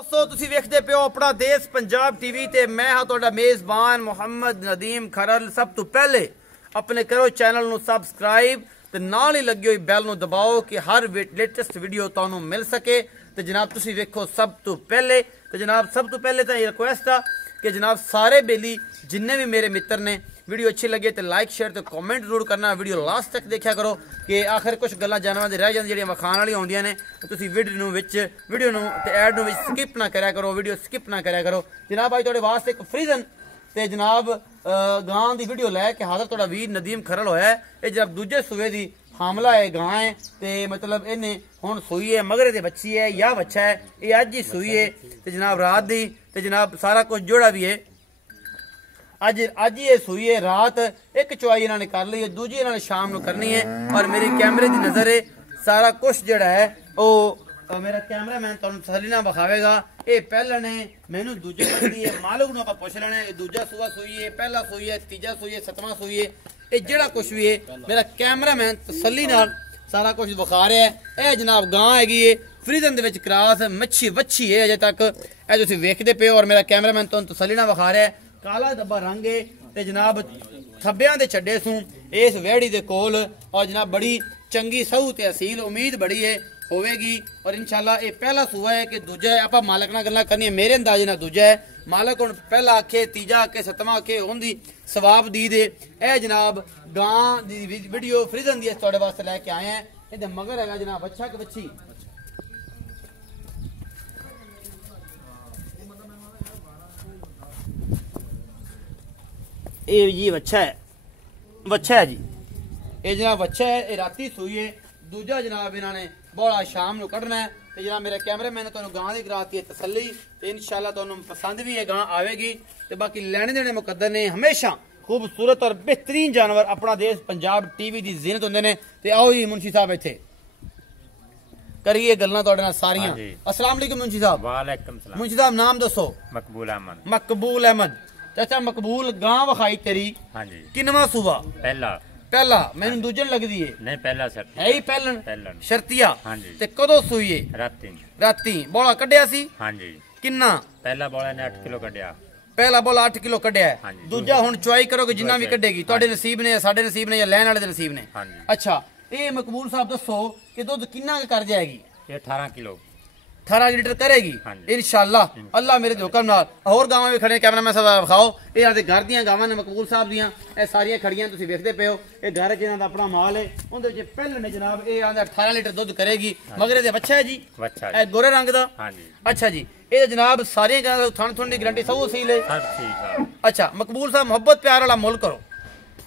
दोस्तों तुसी वेखदे पियो अपना देश पंजाब टीवी ते मैं हाँ तुहाडा मेज़बान मुहम्मद नदीम खरल। सब तो पहले अपने करो चैनल नू सबसक्राइब ते नाल ही लगी हुई बैल नू दबाओ कि हर लेटेस्ट वीडियो तुहानू मिल सके। तो जनाब तुसी वेखो सब तो पहले। तो जनाब सब तो पहले तो रिक्वेस्ट आ कि जनाब सारे बेली जिन्ने भी मेरे मित्र ने वीडियो अच्छी लगे तो लाइक शेयर तो कमेंट जरूर करना। वीडियो लास्ट तक देखा करो कि आखिर कुछ गल्लां जानवर दी रह जांदियां जेहड़ियां वखाण वाली आउंदियां ने। तुसी वीडियो नू ते ऐड नू स्किप ना करया करो, वीडियो स्किप ना करया करो। जनाब अज तुहाडे वास्ते एक फ्रीजन ते जनाब गां दी वीडियो लैके हाज़र तुहाडा वीर नदीम खरल होया है। ये जनाब दूजे सूए दी हामला है गां है ते मतलब इन्हें हुण सूई है, मगरे दे बच्ची है या बच्चा है, ये अज ही सूई है ते जनाब रात दी ते जनाब सारा कुछ जोड़ा भी है। अज ही ये सूई है, रात एक चुआई इन्होंने कर ली है, दूजी इन्होंने शाम को करनी है। और मेरी कैमरे की नज़र है सारा कुछ जोड़ा है वो मेरा कैमरा मैन तुहानू तसल्ली नाल विखावेगा। ये पहला ने मैनू दूजे लगदी है, मालिक नूं आपां पुछ लेना है दूजा सूआ सूई है, पहला सूई है, तीजा सूई है, सतवां सूई है। ये जेड़ा कुछ भी है मेरा कैमरा मैन तसल्ली नाल सारा कुछ विखा रहा है। यह जनाब गां हैगी है फ्रीजन दे विच क्रॉस मच्छी वच्छी है अजे तक यह तुसीं वेखदे पे हो। और मेरा कैमरा मैन तुहानू तसल्ली नाल विखा रहा है। काला डब्बा रंग है ते जनाब थब्बियां दे छड्डे सूं इस वेड़ी दे कोल। और जनाब बड़ी चंगी सहू ते असील उम्मीद बड़ी है होवेगी। और इंशाल्लाह ये पहला सूआ है कि दूजा है। आपां मालक नाल गल्लां करनी है, मेरे अंदाजे नाल दूजा है। मालक हुण पहला आखे, तीजा आखे, सतवां आखे होंदी सवाब दी दे। ए जनाब गां दी वीडियो फ्रीजन दी तुहाडे वास्ते लैके आए हैं। इहदे मगर हैगा जनाब अच्छा कि बच्ची। ये जी बच्चा है जी, ये जनाब बच्चा है, ये राती सूई है। दूजा जनाब इन्होंने बड़ा शाम को कढ़ना है। तो जनाब मेरे कैमरे मैंने तुहानू गां दी कराती है तसल्ली ते इंशाल्लाह तुहानू पसंद भी है गां आवेगी। तो बाकी लैने देने मुकद्दर ने हमेशा खूबसूरत और बेहतरीन जानवर अपना देश पंजाब टीवी की जीनत होंदे ने। ते आओ जी मुंशी साहब इत्थे करिए गल्लां तुहाडे नाल सारियां। अस्सलाम वालेकुम मुंशी साहब। वालेकुम सलाम। मुंशी साहब नाम दसो। मकबूल अहमद। मकबूल अहमद। चाचा मकबूल गां वखाई तेरी हाँ जी किनवा सूबा? पहला मैनू दूजन लगदी है नहीं पहला सर है ही पहलन शर्तिया हाँ जी। ते कदों सूई है? राती बोला कड्डिया सी हाँ जी। किन्ना? पहला बोला ने 8 किलो कड्डिया। पहला बोला 8 किलो कड्डिया है हाँ जी। दूजा हुण चुआई करोगे जिन्ना भी कड्डेगी तुहाडे नसीब ने या साडे नसीब ने या लैण वाले दे नसीब ने। हाँ जी। अच्छा ये मकबूल साहब दसो कि दुध किन्ना कर जाएगी? ये 18 किलो 18 लीटर करेगी इंशाल्लाह अल्लाह मेरे हुक्म नाल। और गावां भी खड़े कैमरा मैन साहब विखाओ। ये आदे घर दियां गावां ने मकबूल साहब दियां ए सारियां खड़ियां तुसीं वेखदे पे हो। ये घर च इन्हां दा अपना माल है उहदे विच पहले ने जनाब ये आंदा 18 लीटर दुध करेगी। मगरे दे बच्चा है जी ए गोरे रंग दा हाँ जी। अच्छा जी ये जनाब सारियां गावां थन थुन दी गारंटी सब सील है सब ठीक है। अच्छा मकबूल साहब मोहब्बत प्यार वाला मुल करो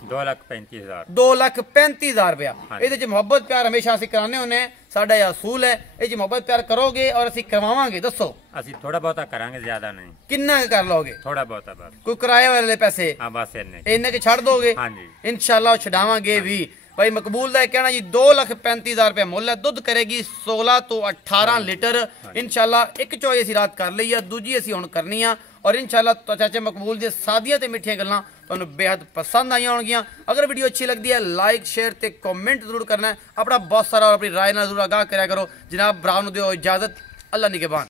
2,35,000 2,35,000 रुपया। ये मोहब्बत प्यार हमेशा असीं कराने होने साडा यह असूल है। ये मोहब्बत प्यार करोगे और असीं करवावांगे दसो ਅਸੀਂ थोड़ा बहुता करांगे ज्यादा नहीं। किन्ना कर लोगे? थोड़ा बहुता बस कोई किराए वाले पैसे हाँ बस इन्ने के छड़ दोगे? हाँ जी इंशाल्लाह छड़ावांगे भी। भाई मकबूल का कहना जी 2,35,000 रुपया मुल है। दुध करेगी 16 तो 18 लीटर इंशाल्लाह। एक चोई असीं रात कर ली है, दूजी असीं हुण करनी आ। और इंशाल्लाह तो चाचे मकबूल दी सादियां ते मिठियां गल्लां तुहानू बेहद पसंद आईयां होणगियां। अगर वीडियो अच्छी लगती है लाइक शेयर ते कमेंट जरूर करना है। अपना बहुत सारा और अपनी राय नाल जरूर आगाह करया करो। जनाब भरा नूं दिओ इजाजत। अल्लाह निगहबान।